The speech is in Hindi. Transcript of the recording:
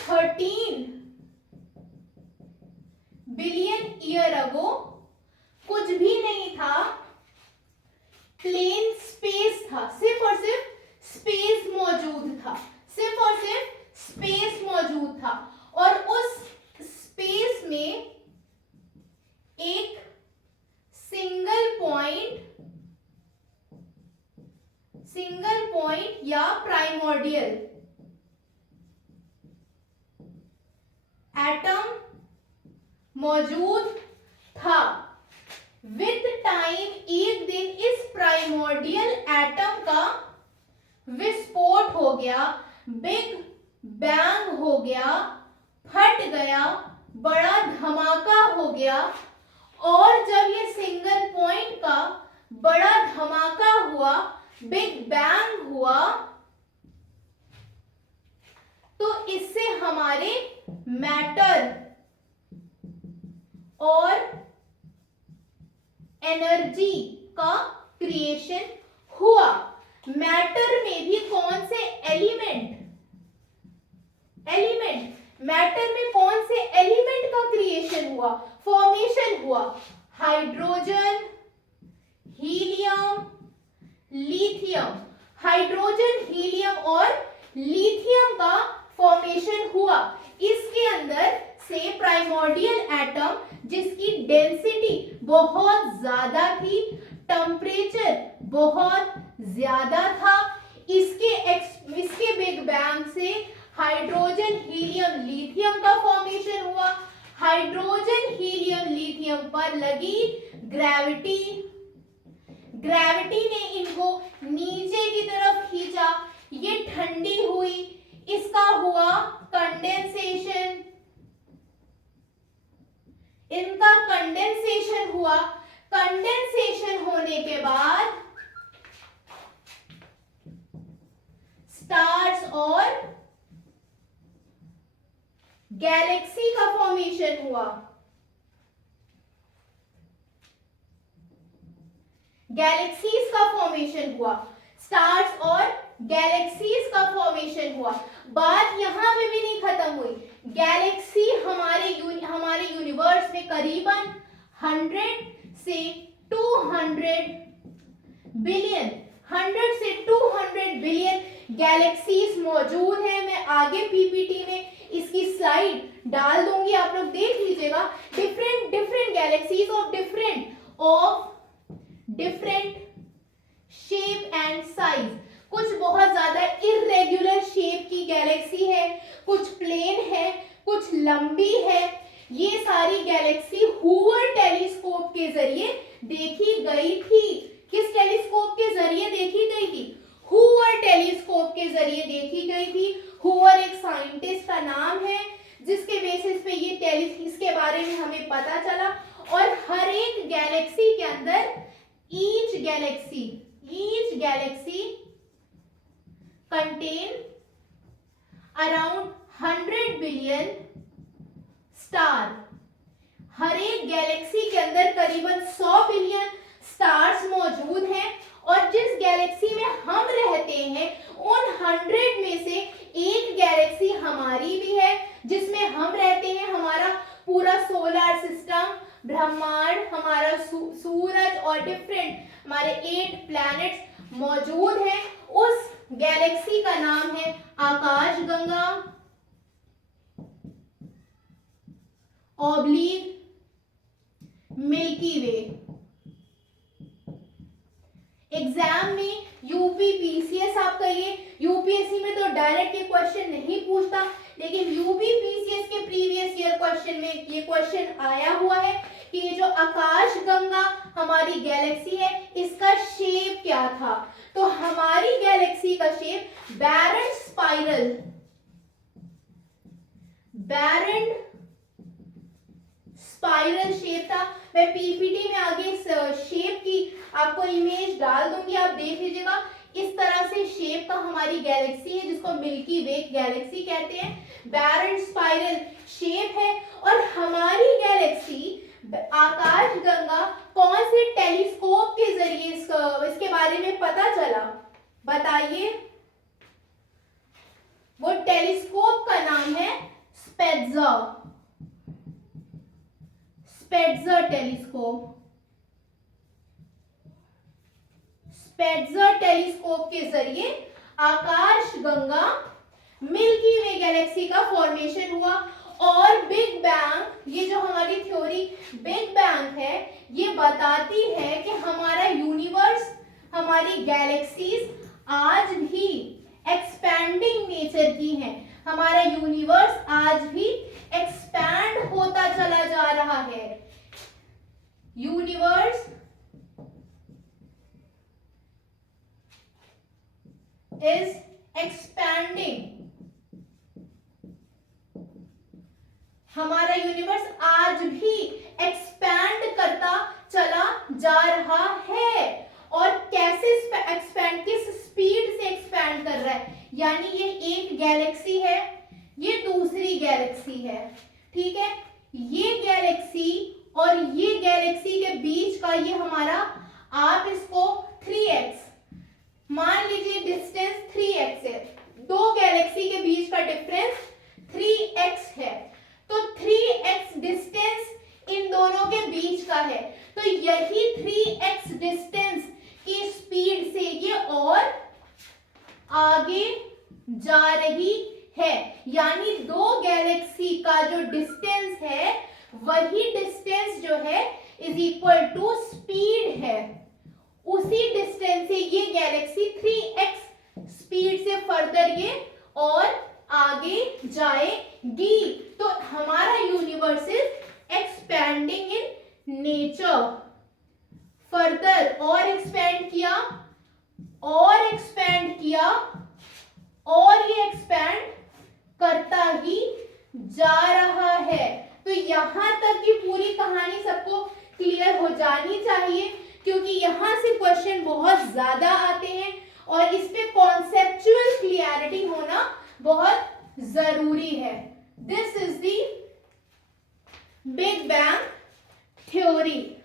13 बिलियन ईयर अगो कुछ भी नहीं था, प्लेन स्पेस था, सिर्फ और सिर्फ स्पेस मौजूद था, सिर्फ और सिर्फ स्पेस मौजूद था। और उस स्पेस में एक सिंगल पॉइंट या प्राइमोर्डियल एटम मौजूद था। विद टाइम एक दिन इस प्राइमोर्डियल एटम का विस्फोट हो गया, बिग बैंग हो गया, फट गया, बड़ा धमाका हो गया। और जब ये सिंगल पॉइंट का बड़ा धमाका हुआ, बिग बैंग हुआ, तो इससे हमारे मैटर और एनर्जी का क्रिएशन हुआ। मैटर में भी कौन से एलिमेंट मैटर में कौन से एलिमेंट का क्रिएशन हुआ, फॉर्मेशन हुआ? Hydrogen, helium, lithium. Hydrogen, helium और लिथियम का फॉर्मेशन हुआ। इसके अंदर से प्राइमोर्डियल एटम जिसकी डेंसिटी बहुत ज्यादा थी, टेम्परेचर बहुत ज्यादा था, इसके बिग बैंग से हाइड्रोजन, हीलियम, लिथियम का फॉर्मेशन हुआ। हाइड्रोजन, हीलियम, लिथियम पर लगी ग्रेविटी ने इनको नीचे की तरफ खींचा, ये ठंडी हुई, इसका हुआ कंडेंसेशन, इनका कंडेंसेशन हुआ। कंडेंसेशन होने के बाद स्टार्स और गैलेक्सी का फॉर्मेशन हुआ। गैलेक्सीज का फॉर्मेशन हुआ, स्टार्स और गैलेक्सीज का फॉर्मेशन हुआ। बात यहां पे भी नहीं खत्म हुई। गैलेक्सी हमारे यूनिवर्स में करीबन 100 से 200 बिलियन गैलेक्सीज मौजूद हैं। मैं आगे पीपीटी में इसकी स्लाइड डाल दूंगी, आप लोग देख लीजिएगा। Different galaxies of different shape and size. कुछ बहुत ज्यादा इरेगुलर शेप की गैलेक्सी है, कुछ प्लेन है, कुछ लंबी है। ये सारी गैलेक्सी हूवर टेलीस्कोप के जरिए देखी गई थी। किस टेलीस्कोप के जरिए देखी गई थी? हूवर टेलीस्कोप के जरिए देखी गई थी। हूवर एक साइंटिस्ट का नाम है जिसके बेसिस पे इसके बारे में हमें पता चला। और हर एक गैलेक्सी के अंदर each galaxy contain around 100 billion star. हर एक गैलेक्सी के अंदर करीबन 100 बिलियन स्टार्स मौजूद हैं। और जिस गैलेक्सी में हम रहते हैं उन 100 में से एक गैलेक्सी हमारी भी है जिसमें हम रहते हैं। हमारा पूरा सोलर सिस्टम, ब्रह्मांड, हमारा सूरज और डिफरेंट हमारे 8 प्लैनेट्स मौजूद हैं। उस गैलेक्सी का नाम है आकाशगंगा ऑब्लिक मिल्की वे। एग्जाम में यूपीपीसीएस आपका यूपीएससी में तो डायरेक्ट ये क्वेश्चन नहीं पूछता, लेकिन यूपीपीसीएस के प्रीवियस ईयर क्वेश्चन में ये क्वेश्चन आया हुआ है कि ये जो आकाशगंगा हमारी गैलेक्सी है इसका शेप क्या था। तो हमारी गैलेक्सी का शेप बैरन स्पाइरल शेप था। मैं पीपीटी में आगे इस शेप की आपको इमेज डाल दूंगी, आप देख लीजिएगा। इस तरह से शेप का हमारी गैलेक्सी है जिसको मिल्की वे गैलेक्सी कहते हैं। बैरन स्पाइरल शेप है। और हमारी गैलेक्सी आकाशगंगा कौन से टेलीस्कोप के जरिए इसके बारे में पता चला, बताइए? वो टेलीस्कोप का नाम है स्पेट्जर टेलीस्कोप के जरिए आकाशगंगा मिल्की वे गैलेक्सी का फॉर्मेशन हुआ। और बिग बैंग, ये जो हमारी थ्योरी बिग बैंग है, ये बताती है कि हमारा यूनिवर्स, हमारी गैलेक्सीज आज भी एक्सपैंडिंग नेचर की हैं। हमारा यूनिवर्स आज भी एक्सपैंड होता चला जा रहा है। Universe is expanding। हमारा यूनिवर्स आज भी एक्सपैंड करता चला जा रहा है। और कैसे एक्सपैंड, किस स्पीड से एक्सपैंड कर रहा है? यानी ये एक गैलेक्सी है, ये दूसरी गैलेक्सी है, ठीक है। ये गैलेक्सी और ये गैलेक्सी के बीच का ये हमारा, आप इसको 3x मान लीजिए, डिस्टेंस 3x है। दो गैलेक्सी के बीच का डिफरेंस 3x है, तो 3x डिस्टेंस इन दोनों के बीच का है। तो यही 3x डिस्टेंस की स्पीड से ये और आगे जा रही है। यानी दो गैलेक्सी का जो डिस्टेंस है, वही डिस्टेंस जो है इज इक्वल टू स्पीड है। उसी डिस्टेंस से ये गैलेक्सी 3x स्पीड से फर्दर ये और आगे जाएगी। तो हमारा universe is expanding in nature. Further और एक्सपैंड किया और एक्सपैंड किया और ये एक्सपैंड करता ही जा रहा है। तो यहां तक की पूरी कहानी सबको क्लियर हो जानी चाहिए, क्योंकि यहां से क्वेश्चन बहुत ज्यादा आते हैं और इस पे कॉन्सेप्चुअल क्लियरिटी होना बहुत जरूरी है। This is the big bang theory.